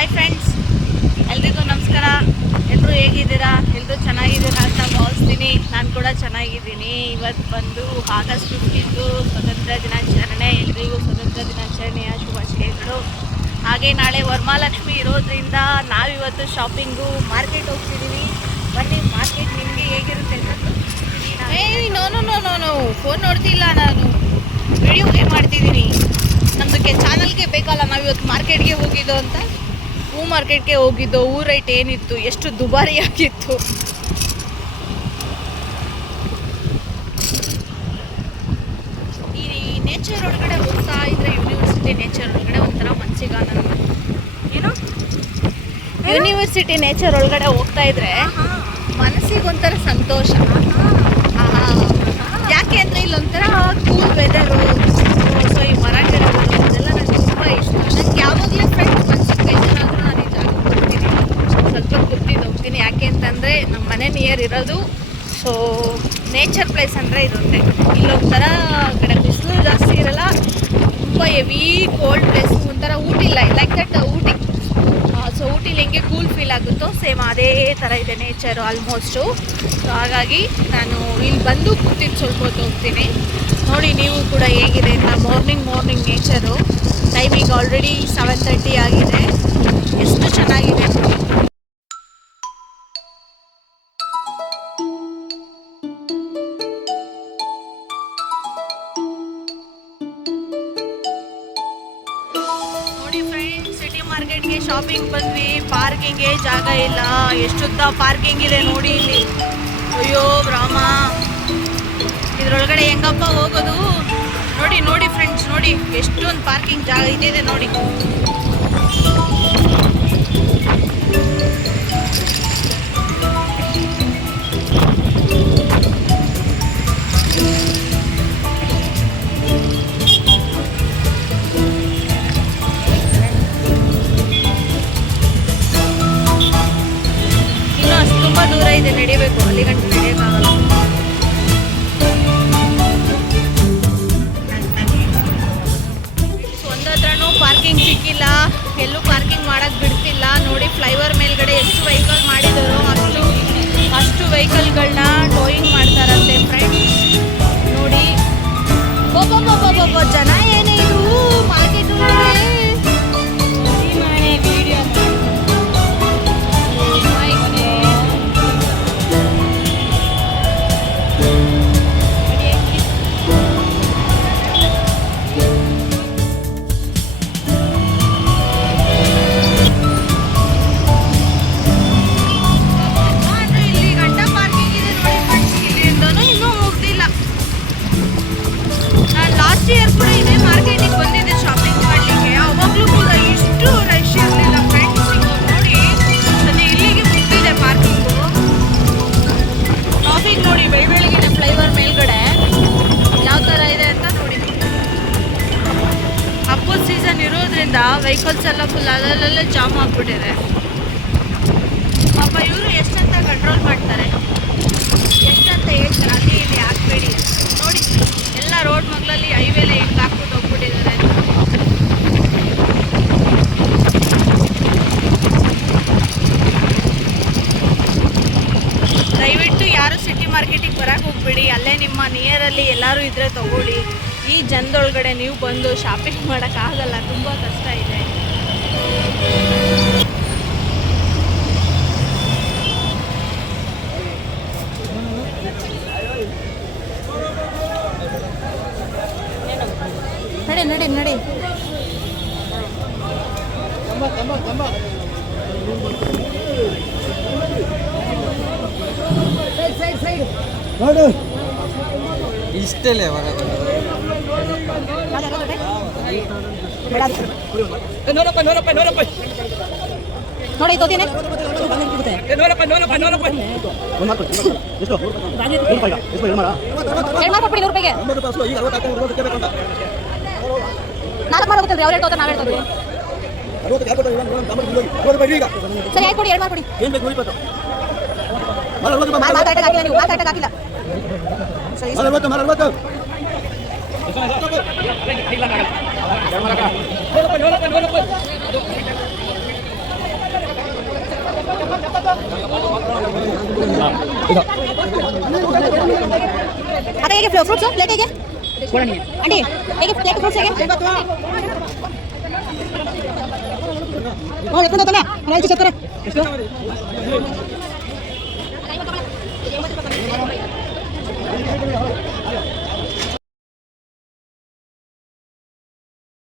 Hi friends, ಎಲ್ರಿಗೂ ನಮಸ್ಕಾರ. ಎಲ್ಲರೂ ಹೇಗಿದ್ದೀರಾ? ಎಲ್ಲರೂ ಚೆನ್ನಾಗಿದ್ದೀರಾ ಅಂತ ಭಾವಿಸ್ತೀನಿ. ನಾನು ಕೂಡ ಚೆನ್ನಾಗಿದ್ದೀನಿ. ಇವತ್ತು ಬಂದು ಆಗಸ್ಟ್ 15 ಸ್ವತಂತ್ರ ದಿನಾಚರಣೆ. ಎಲ್ರಿಗೂ ಸ್ವತಂತ್ರ ದಿನಾಚರಣೆಯ ಶುಭಾಶಯಗಳು. ಹಾಗೆ ನಾಳೆ ವರಮಹಾಲಕ್ಷ್ಮಿ ಇರೋದ್ರಿಂದ ನಾವಿವತ್ತು ಶಾಪಿಂಗು ಮಾರ್ಕೆಟ್ ಹೋಗ್ತಿದ್ದೀವಿ. ಬನ್ನಿ, ಮಾರ್ಕೆಟ್ ನಿಮಗೆ ಹೇಗಿರುತ್ತೆ ಅಂತ ತೋರಿಸ್ತೀನಿ. ನೋ ಫೋನ್ ನೋಡ್ತಿಲ್ಲ, ನಾನು ವಿಡಿಯೋಗೆ ಮಾಡ್ತಿದ್ದೀನಿ. ನಮ್ಮದಕ್ಕೆ ಚಾನಲ್ಗೆ ಬೇಕಲ್ಲ, ನಾವಿವತ್ತು ಮಾರ್ಕೆಟ್ಗೆ ಹೋಗಿದ್ದು ಅಂತ. ಹೂ ಮಾರ್ಕೆಟ್ಗೆ ಹೋಗಿದ್ದು. ಹೂ ರೇಟ್ ಏನಿತ್ತು, ಎಷ್ಟು ದುಬಾರಿ ಆಗಿತ್ತು. ಈ ನೇಚರ್ ಒಳಗಡೆ ಹೋಗ್ತಾ ಇದ್ರೆ, ಯೂನಿವರ್ಸಿಟಿ ನೇಚರ್ ಒಳಗಡೆ ಒಂಥರ ಮನಸ್ಸಿಗೆ ಏನು ಯೂನಿವರ್ಸಿಟಿ ನೇಚರ್ ಒಳಗಡೆ ಹೋಗ್ತಾ ಇದ್ರೆ ಮನಸ್ಸಿಗೆ ಒಂಥರ ಸಂತೋಷ. ಯಾಕೆ ಅಂದರೆ ಇಲ್ಲೊಂಥರ ಕೂಲ್ ವೆದರು. ಸೊ ಈ ಮರ ಗಿಡಗಳು ಅದೆಲ್ಲ ನನಗೆ ತುಂಬ ಇಷ್ಟ. ನನಗೆ ಯಾವಾಗಲೂ ಫ್ರೆಂಡ್ಸ್ ಮನಸ್ಸಿಗೆ ಬೇಜಾರಾದರೂ ನಾನು ಈ ಜಾಗ ಹೋಗ್ತೀನಿ, ಸ್ವಲ್ಪ ಕೂತಿದ್ದು ಹೋಗ್ತೀನಿ. ಯಾಕೆ ಅಂತಂದರೆ ನಮ್ಮ ಮನೆ ನಿಯರ್ ಇರೋದು. ಸೊ ನೇಚರ್ ಪ್ಲೇಸ್ ಅಂದರೆ ಇದೊಂದೇ. ಇಲ್ಲೊಂಥರ ಕಡೆ ಬಿಸಿಲು ಜಾಸ್ತಿ ಇರಲ್ಲ, ತುಂಬ ಹೆವಿ ಕೋಲ್ಡ್ ಪ್ಲೇಸ್. ಒಂಥರ Ooty like that Ooty. So ಊಟಿಲಿ ಹೆಂಗೆ ಕೂಲ್ ಫೀಲ್ ಆಗುತ್ತೋ ಸೇಮ್ ಅದೇ ಥರ ಇದೆ ನೇಚರು ಆಲ್ಮೋಸ್ಟು. ಸೊ ಹಾಗಾಗಿ ನಾನು ಇಲ್ಲಿ ಬಂದು ಕೂತಿದ್ದು ಸ್ವಲ್ಪ ಹೊತ್ತು ಹೋಗ್ತೀನಿ. ನೋಡಿ ನೀವು ಕೂಡ ಹೇಗಿದೆ ಅಂತ. Morning nature. ಟೈಮಿಂಗ್ ಆಲ್ರೆಡಿ 7:30 ಆಗಿದೆ. ಎಷ್ಟು ಚೆನ್ನಾಗಿದೆ ನೋಡಿ. ನೋಡಿ ಫ್ರೆಂಡ್ಸ್, ಸಿಟಿ ಮಾರ್ಕೆಟ್ಗೆ ಶಾಪಿಂಗ್ ಬಂದ್ವಿ. ಪಾರ್ಕಿಂಗ್ಗೆ ಜಾಗ ಇಲ್ಲ. ಎಷ್ಟುದ್ದ ಪಾರ್ಕಿಂಗ್ ಇದೆ ನೋಡಿ ಇಲ್ಲಿ. ಅಯ್ಯೋ ರಾಮ, ಇದ್ರೊಳಗಡೆ ಹೆಂಗಪ್ಪ ಹೋಗೋದು? ನೋಡಿ ಫ್ರೆಂಡ್ಸ್, ನೋಡಿ ಎಷ್ಟೊಂದು ಪಾರ್ಕಿಂಗ್ ಜಾಗ ಇದಿದೆ ನೋಡಿ. ಇನ್ನೂ ಅಷ್ಟು ತುಂಬ ದೂರ ಇದೆ, ನಡಿಬೇಕು. ಅಲ್ಲಿ ಗಂಟೆ ನಡೆಯೋಕ್ಕಾಗಲ್ಲ. ಪಾರ್ಕಿಂಗ್ ಸಿಕ್ಕಿಲ್ಲ, ಎಲ್ಲೂ ಪಾರ್ಕಿಂಗ್ ಮಾಡಕ್ಕೆ ಬಿಡ್ತಿಲ್ಲ. ನೋಡಿ ಫ್ಲೈಓವರ್ ಮೇಲ್ಗಡೆ ಎಷ್ಟು ವೆಹಿಕಲ್ ಮಾಡಿದರು, ಅಷ್ಟು ವೆಹಿಕಲ್ಗಳನ್ನ ಟೋಯಿಂಗ್ ಮಾಡ್ತಾರಂತೆ ಫ್ರೆಂಡ್ಸ್. ನೋಡಿ ಜನ ಏನೇ ಇದು ಮಾರ್ಕೆಟ್ ಒಳಗಡೆ. ವೆಹಿಕಲ್ಸ್ ಎಲ್ಲ ಫುಲ್ ಅಲ್ಲಲ್ಲೇ ಜಾಮ್ ಆಗಿಬಿಟ್ಟಿದೆ. ಪಾಪ ಇವರು ಎಷ್ಟಂತ ಕಂಟ್ರೋಲ್ ಮಾಡ್ತಾರೆ, ಎಷ್ಟಂತ ಹೇಳ್ತಾರೆ, ಅಲ್ಲಿ ಇಲ್ಲಿ ಹಾಕ್ಬೇಡಿ. ನೋಡಿ ಎಲ್ಲ ರೋಡ್ ಮಗ್ಳಲ್ಲಿ ಹೈವೇಲೆ ಹಿಂಗೆ ಹಾಕ್ಬಿಟ್ಟು ಹೋಗ್ಬಿಟ್ಟಿದ್ದಾರೆ. ದಯವಿಟ್ಟು ಯಾರು ಸಿಟಿ ಮಾರ್ಕೆಟಿಗೆ ಬರೋಕ್ಕೆ ಹೋಗ್ಬೇಡಿ. ಅಲ್ಲೇ ನಿಮ್ಮ ನಿಯರಲ್ಲಿ ಎಲ್ಲರೂ ಇದ್ದರೆ ತಗೊಳ್ಳಿ. ಈ ಜನದೊಳಗಡೆ ನೀವು ಬಂದು ಶಾಪಿಂಗ್ ಮಾಡೋಕ್ಕಾಗಲ್ಲ, ತುಂಬ ಕಷ್ಟ ಇದೆ. ನಡೆ ಇಷ್ಟೇ ನೋಡಿ ತೋತೀನಿ. ನಾಲ್ಕು ಅವ್ರು ಹೇಳ್ತಾರೆ, ನಾವು ಹೇಳ್ತೀವಿ. ಸರಿ ಆಯ್ತು ಕೊಡಿ, 2 ಮಾರ್ಕ್ ಕೊಡಿ. ಮಾತಾಡಕ್ಕೆ ನೀವು ಮಾತಾಡಕ್ಕೆ ಹಾಕಿಲ್ಲ. ಸರಿ ಅದೇ ಹೇಗೆ ಫ್ರೂಟ್ಸು ಪ್ಲೇಟ್ ಹೇಗೆ ಆಂಟಿ ಹೇಗೆ ಪ್ಲೇಟ್ ಫ್ರೂಟ್ಸ್ ಹೇಗೆ ಎಷ್ಟು